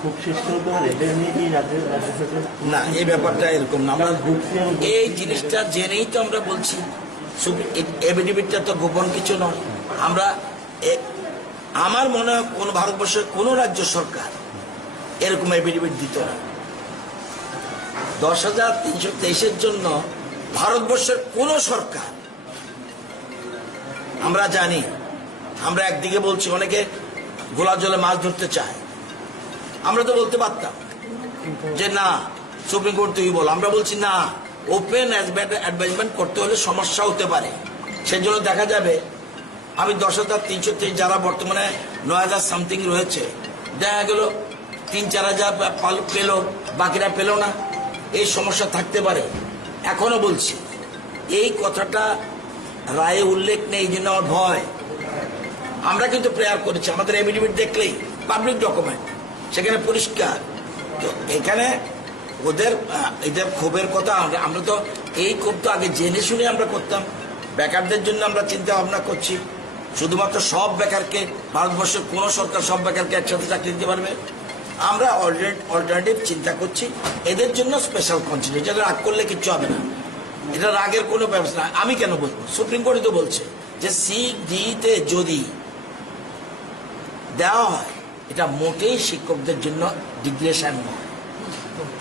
খুব শেষ হতে পারে এটা নিয়ে কি রাজ্য সরকার না, এই ব্যাপারটা এরকম না। আমরা এই জিনিসটা জেনেই তো আমরা বলছি, এফিডেভিটটা তো গোপন কিছু নয়। আমরা আমার মনে হয় কোন ভারতবর্ষের কোন রাজ্য সরকার এরকম এফিডেভিট দিত না। 10,323-এর জন্য ভারতবর্ষের কোন সরকার, আমরা জানি, আমরা একদিকে বলছি অনেকে গোলা জলে মাছ ধরতে চায়, আমরা তো বলতে পারতাম যে না সুপ্রিম কোর্ট তুই বল, আমরা বলছি না, ওপেন অ্যাডভাইজমেন্ট করতে হলে সমস্যা হতে পারে। সেজন্য দেখা যাবে আমি 10,323 যারা বর্তমানে 9,000 সামথিং রয়েছে, দেখা গেল 3-4 হাজার পেল, বাকিরা পেল না, এই সমস্যা থাকতে পারে। এখনো বলছি এই কথাটা রায়ে উল্লেখ নেই, এই জন্য আমার ভয়। আমরা কিন্তু প্রেয়ার করেছি, আমাদের এফিডেভিট দেখলেই পাবলিক ডকুমেন্ট, সেখানে পরিষ্কার। তো এখানে এদের ক্ষোভের কথা, আমরা তো এই ক্ষোভ তো আগে জেনে শুনে আমরা করতাম। বেকারদের জন্য আমরা চিন্তা ভাবনা করছি, শুধুমাত্র সব বেকারকে, ভারতবর্ষের কোন সরকার সব বেকারকে একসাথে চাকরি দিতে পারবে? আমরা অল্টারনেটিভ চিন্তা করছি, এদের জন্য স্পেশাল কনসিডার। এটা রাগ করলে কিচ্ছু হবে না, এটা রাগের কোনো ব্যবস্থা। আমি কেন বলবো, সুপ্রিম কোর্টে তো বলছে যে CDতে যদি দেওয়া হয় এটা মোটেই শিক্ষকদের জন্য ডিগ্রেশন নয়,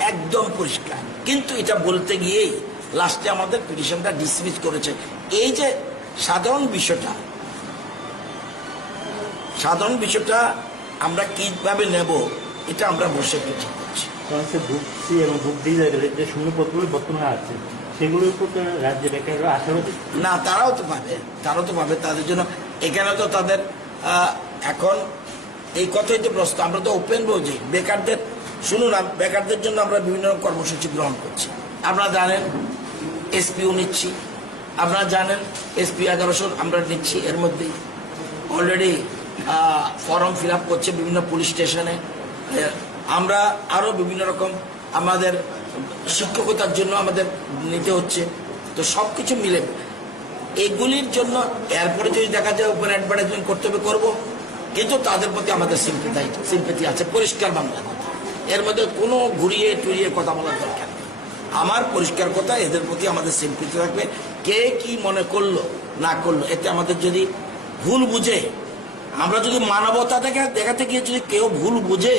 একদম পরিষ্কার। কিন্তু এটা বলতে গিয়েই লাস্টে আমাদের পিটিশনটা ডিসমিস করেছে। এই যে সাধারণ বিষয়টা আমরা কিভাবে নেব, এটা আমরা বসে একটু ঠিক করছি। ভুক্তি এবং ভুক্তি যে শূন্য পদগুলো বর্তমানে আছে সেগুলোর উপর রাজ্যে বেকাররা আশাবাদী না, তারাও তো পাবে, তাদের জন্য এখানে তো তাদের এখন এই কথাই তো প্রশ্ন। আমরা তো ওপেন বলছি বেকারদের, শুনুন, বেকারদের জন্য আমরা বিভিন্ন রকম কর্মসূচি গ্রহণ করছি। আপনারা জানেন SPO নিচ্ছি, আপনারা জানেন SP 1100 আমরা নিচ্ছি। এর মধ্যেই অলরেডি ফর্ম ফিল আপ করছে বিভিন্ন পুলিশ স্টেশনে। আমরা আরও বিভিন্ন রকম আমাদের শিক্ষকতার জন্য আমাদের নিতে হচ্ছে। তো সব কিছু মিলে এগুলির জন্য এরপরে যদি দেখা যায় ওপেন অ্যাডভার্টাইজমেন্ট করতে হবে, করবো, কিন্তু তাদের প্রতি আমাদের সিম্পেথি আছে, পরিষ্কার বাংলা কথা। এর মধ্যে কোনো ঘুরিয়ে টুরিয়ে কথা বলার দরকার নেই। আমার পরিষ্কার কথা, এদের প্রতি আমাদের সিম্পেথি থাকবে। কে কি মনে করলো না করলো, এতে আমাদের যদি ভুল বুঝে, আমরা যদি মানবতা দেখাতে গিয়ে যদি কেউ ভুল বুঝে,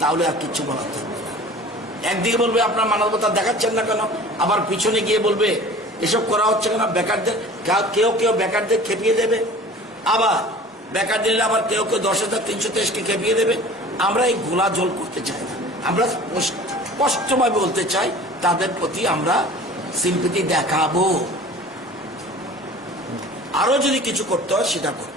তাহলে আর কিচ্ছু বলার থাকবে না। একদিকে বলবে আপনার মানবতা দেখাচ্ছেন না কেন, আবার পিছনে গিয়ে বলবে এসব করা হচ্ছে কেন। বেকারদের কেউ বেকারদের খেপিয়ে দেবে, আবার বেকারদের আবার কেউ 10,323-কে খেপিয়ে দেবে। আমরা এই গোলা জল করতে চাই না, আমরা স্পষ্টভাবে বলতে চাই তাদের প্রতি আমরা সিম্পেথি দেখাবো। আরো যদি কিছু করতে হয় সেটা করবো।